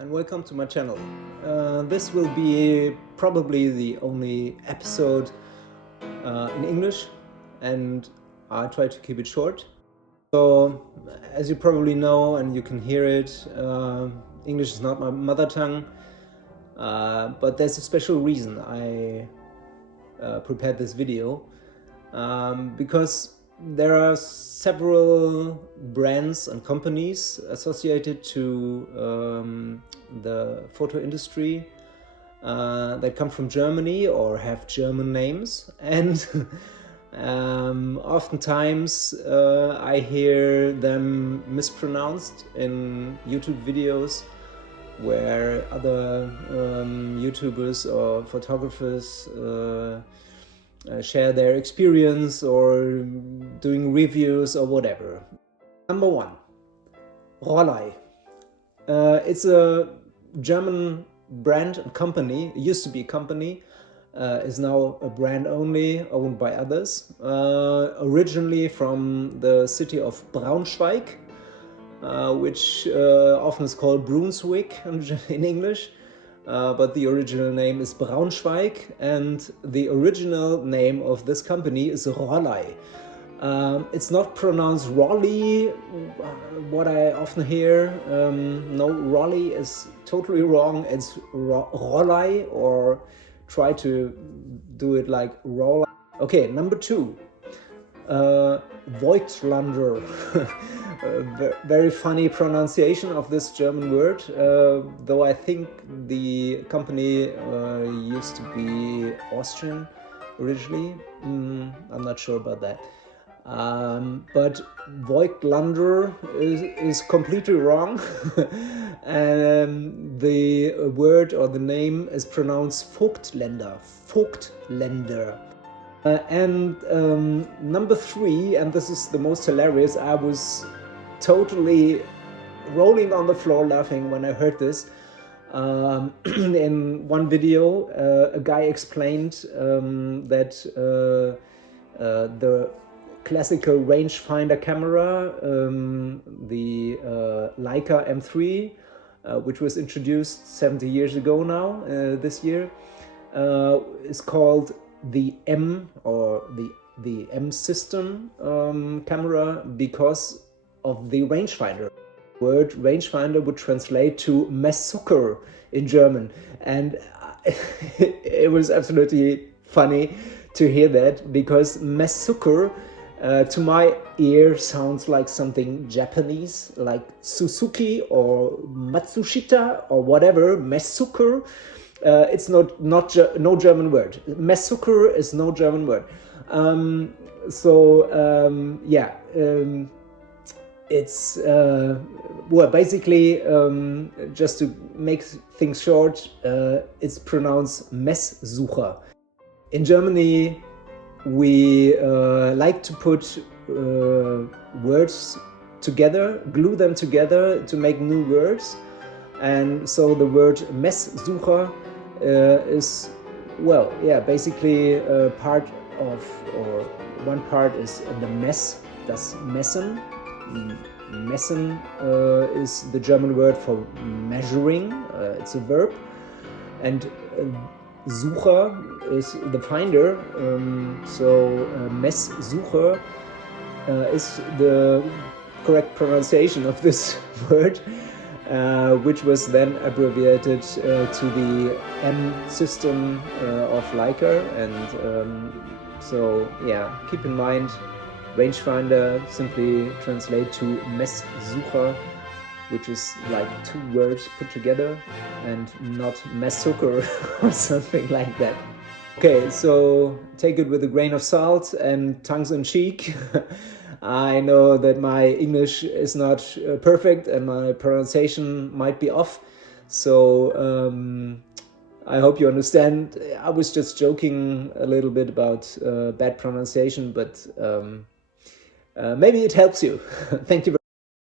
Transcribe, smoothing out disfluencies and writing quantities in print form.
and welcome to my channel. This will be probably the only episode in English, and I try to keep it short. So, as you probably know and you can hear it, English is not my mother tongue, but there's a special reason I prepared this video, because there are several brands and companies associated to the photo industry that come from Germany or have German names, and oftentimes I hear them mispronounced in YouTube videos where other YouTubers or photographers share their experience or doing reviews or whatever. Number one, Rollei. It's a German brand and company. It used to be a company, is now a brand only, owned by others. Originally from the city of Braunschweig, which often is called Brunswick in English. But the original name is Braunschweig, and the original name of this company is Rollei. It's not pronounced Rollei, what I often hear. No, Rollei is totally wrong. It's Rollei, or try to do it like Rollei. Okay, number two, Voigtländer. Very funny pronunciation of this German word, though I think the company used to be Austrian originally. I'm not sure about that. But Voigtländer is completely wrong. And the word or the name is pronounced Voigtländer. Voigtländer. And number three, and this is the most hilarious, I was totally rolling on the floor laughing when I heard this. In one video, a guy explained that the classical rangefinder camera, the Leica M3, which was introduced 70 years ago now, this year, is called the M, or the M system camera, because of the rangefinder. The word rangefinder would translate to Messsucher in German, and it was absolutely funny to hear that, because Messsucher to my ear sounds like something Japanese, like Suzuki or Matsushita or whatever. Messsucher, it's no German word. Messsucher is no German word. It's well, basically, just to make things short, it's pronounced Messsucher. In Germany, we like to put words together, glue them together to make new words, and so the word Messsucher is, well, yeah, basically part of, or one part is the Mess, das Messen. Messen is the German word for measuring, it's a verb, and Sucher is the finder, so Messsucher is the correct pronunciation of this word, which was then abbreviated to the M system of Leica, and so yeah, keep in mind, rangefinder simply translate to Messsucher, which is like two words put together, and not Messsucher or something like that. Okay, so take it with a grain of salt and tongues in cheek. I know that my English is not perfect and my pronunciation might be off, so I hope you understand. I was just joking a little bit about bad pronunciation, but maybe it helps you. Thank you very much.